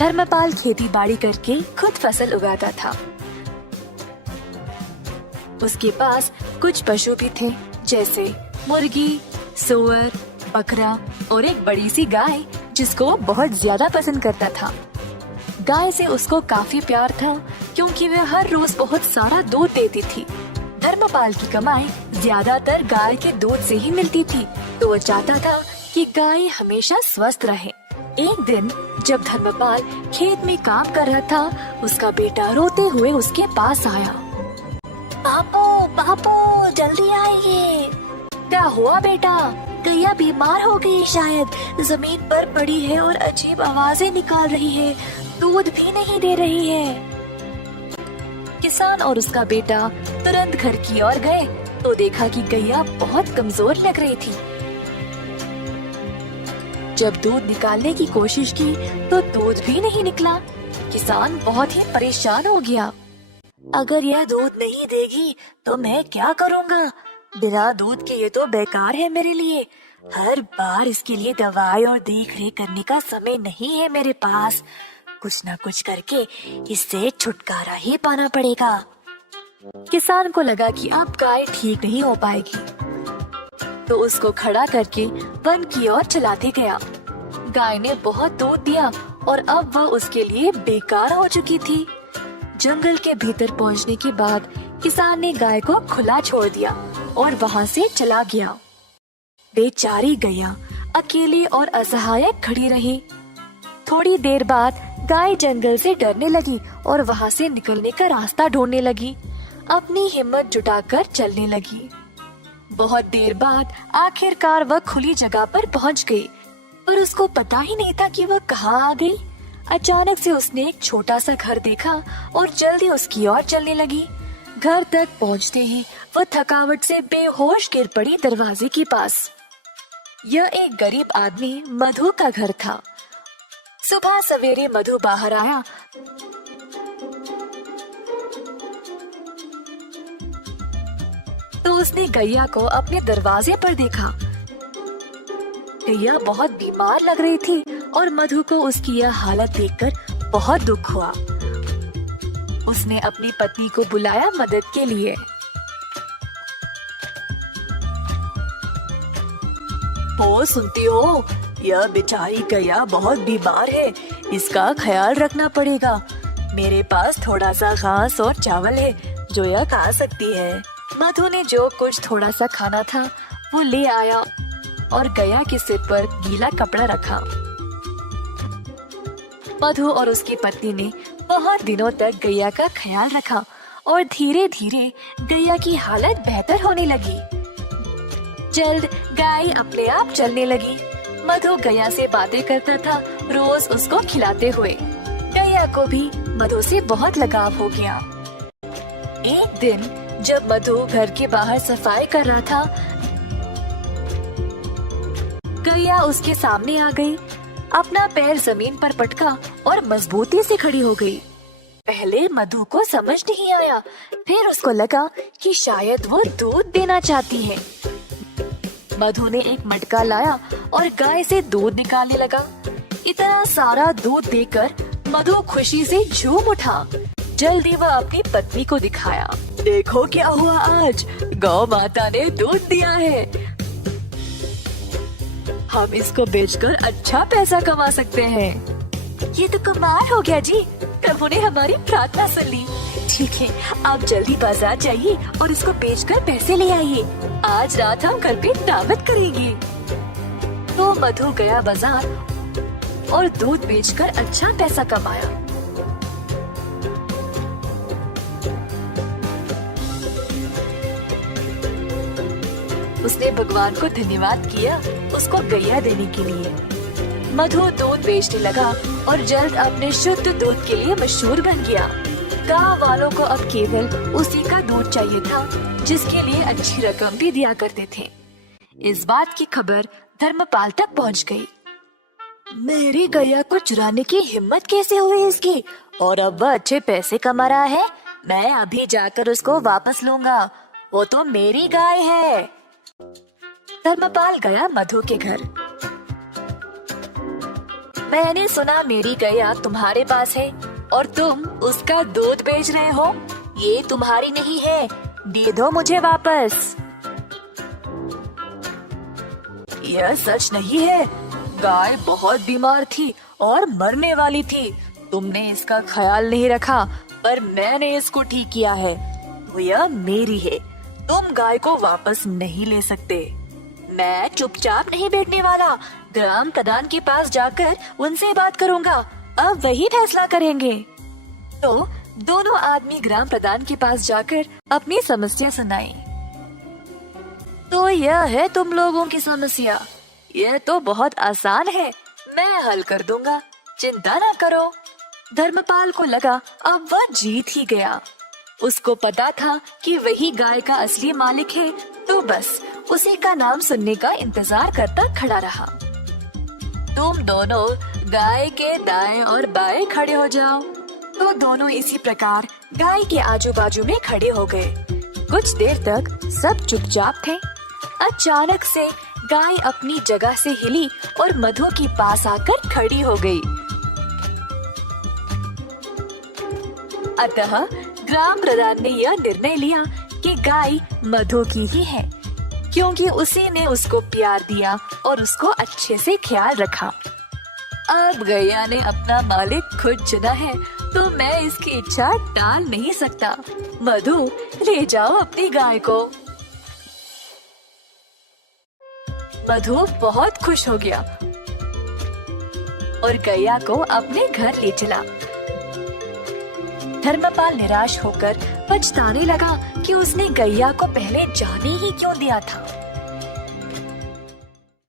धर्मपाल खेती बाड़ी करके खुद फसल उगाता था। उसके पास कुछ पशु भी थे, जैसे मुर्गी, सूअर, बकरा और एक बड़ी सी गाय जिसको वो बहुत ज्यादा पसंद करता था। गाय से उसको काफी प्यार था क्योंकि वह हर रोज बहुत सारा दूध देती थी। धर्मपाल की कमाई ज्यादातर गाय के दूध से ही मिलती थी, तो वो चाहता था कि गाय हमेशा स्वस्थ रहे। एक दिन जब धर्मपाल खेत में काम कर रहा था, उसका बेटा रोते हुए उसके पास आया। पापू पापू जल्दी आइए। क्या हुआ बेटा? गैया बीमार हो गई, शायद जमीन पर पड़ी है और अजीब आवाजें निकाल रही है, दूध भी नहीं दे रही है। किसान और उसका बेटा तुरंत घर की ओर गए तो देखा कि गैया बहुत कमजोर लग रही थी। जब दूध निकालने की कोशिश की तो दूध भी नहीं निकला। किसान बहुत ही परेशान हो गया। अगर यह दूध नहीं देगी तो मैं क्या करूँगा? बिना दूध के ये तो बेकार है मेरे लिए। हर बार इसके लिए दवाई और देख रेख करने का समय नहीं है मेरे पास। कुछ न कुछ करके इससे छुटकारा ही पाना पड़ेगा। किसान को लगा कि अब गाय ठीक नहीं हो पाएगी, तो उसको खड़ा करके वन की ओर चलाते गया। गाय ने बहुत दूध दिया और अब वह उसके लिए बेकार हो चुकी थी। जंगल के भीतर पहुंचने के बाद किसान ने गाय को खुला छोड़ दिया और वहां से चला गया। बेचारी गैया अकेली और असहाय खड़ी रही। थोड़ी देर बाद गाय जंगल से डरने लगी और वहां से निकलने का रास्ता ढूंढने लगी। अपनी हिम्मत जुटाकर चलने लगी। बहुत देर बाद आखिरकार वह खुली जगह पर पहुंच गई, पर उसको पता ही नहीं था कि वह कहाँ आ गई। अचानक से उसने एक छोटा सा घर देखा और जल्दी उसकी ओर चलने लगी। घर तक पहुंचते ही वह थकावट से बेहोश गिर पड़ी दरवाजे के पास। यह एक गरीब आदमी मधु का घर था। सुबह सवेरे मधु बाहर आया तो उसने गैया को अपने दरवाजे पर देखा। गैया बहुत बीमार लग रही थी और मधु को उसकी यह हालत देखकर बहुत दुख हुआ। उसने अपनी पत्नी को बुलाया मदद के लिए। ओ सुनती हो, यह बेचारी गैया बहुत बीमार है, इसका ख्याल रखना पड़ेगा। मेरे पास थोड़ा सा घास और चावल है जो यह खा सकती है। मधु ने जो कुछ थोड़ा सा खाना था वो ले आया और गैया के सिर पर गीला कपड़ा रखा। मधु और उसकी पत्नी ने बहुत दिनों तक गैया का ख्याल रखा और धीरे धीरे गैया की हालत बेहतर होने लगी। जल्द गाय अपने आप चलने लगी। मधु गैया से बातें करता था, रोज उसको खिलाते हुए। गैया को भी मधु से बहुत लगाव हो गया। एक दिन जब मधु घर के बाहर सफाई कर रहा था, गैया उसके सामने आ गई। अपना पैर जमीन पर पटका और मजबूती से खड़ी हो गई। पहले मधु को समझ नहीं आया, फिर उसको लगा कि शायद वो दूध देना चाहती है। मधु ने एक मटका लाया और गाय से दूध निकालने लगा। इतना सारा दूध देकर मधु खुशी से झूम उठा। जल्दी वह अपनी पत्नी को दिखाया। देखो क्या हुआ आज, गौ माता ने दूध दिया है। हम इसको बेचकर अच्छा पैसा कमा सकते हैं। ये तो कमाल हो गया जी, प्रभु ने हमारी प्रार्थना सुन ली। ठीक है, आप जल्दी बाजार जाइए और इसको बेचकर पैसे ले आइए। आज रात हम घर पे दावत करेंगे। तो मधु गया बाजार और दूध बेचकर अच्छा पैसा कमाया। उसने भगवान को धन्यवाद किया उसको गैया देने के लिए। मधु दूध बेचने लगा और जल्द अपने शुद्ध दूध के लिए मशहूर बन गया। गांव वालों को अब केवल उसी का दूध चाहिए था, जिसके लिए अच्छी रकम भी दिया करते थे। इस बात की खबर धर्मपाल तक पहुंच गई। मेरी गैया को चुराने की हिम्मत कैसे हुई इसकी, और अब वह अच्छे पैसे कमा रहा है। मैं अभी जाकर उसको वापस लूंगा, वो तो मेरी गाय है। धर्मपाल गया मधु के घर। मैंने सुना मेरी गैया तुम्हारे पास है और तुम उसका दूध बेच रहे हो। ये तुम्हारी नहीं है, दे दो मुझे वापस। यह सच नहीं है। गाय बहुत बीमार थी और मरने वाली थी। तुमने इसका ख्याल नहीं रखा, पर मैंने इसको ठीक किया है, तो यह मेरी है। तुम गाय को वापस नहीं ले सकते। मैं चुपचाप नहीं बैठने वाला। ग्राम प्रधान के पास जाकर उनसे बात करूंगा। अब वही फैसला करेंगे। तो दोनों आदमी ग्राम प्रधान के पास जाकर अपनी समस्या सुनाई। तो यह है तुम लोगों की समस्या। यह तो बहुत आसान है, मैं हल कर दूंगा, चिंता ना करो। धर्मपाल को लगा अब वह जीत ही गया। उसको पता था कि वही गाय का असली मालिक है, तो बस उसी का नाम सुनने का इंतजार करता खड़ा रहा। तुम दोनों गाय के दाएं और बाएं खड़े हो जाओ। तो दोनों इसी प्रकार गाय के आजू बाजू में खड़े हो गए। कुछ देर तक सब चुपचाप थे। अचानक से गाय अपनी जगह से हिली और मधु के पास आकर खड़ी हो गई। अतः ग्राम प्रधान ने यह निर्णय लिया कि गाय मधु की ही है, क्योंकि उसी ने उसको प्यार दिया और उसको अच्छे से ख्याल रखा। अब गैया ने अपना मालिक खुद चुना है, तो मैं इसकी इच्छा टाल नहीं सकता। मधु, ले जाओ अपनी गाय को। मधु बहुत खुश हो गया और गैया को अपने घर ले चला। धर्मपाल निराश होकर पछताने लगा कि उसने गैया को पहले जाने ही क्यों दिया था।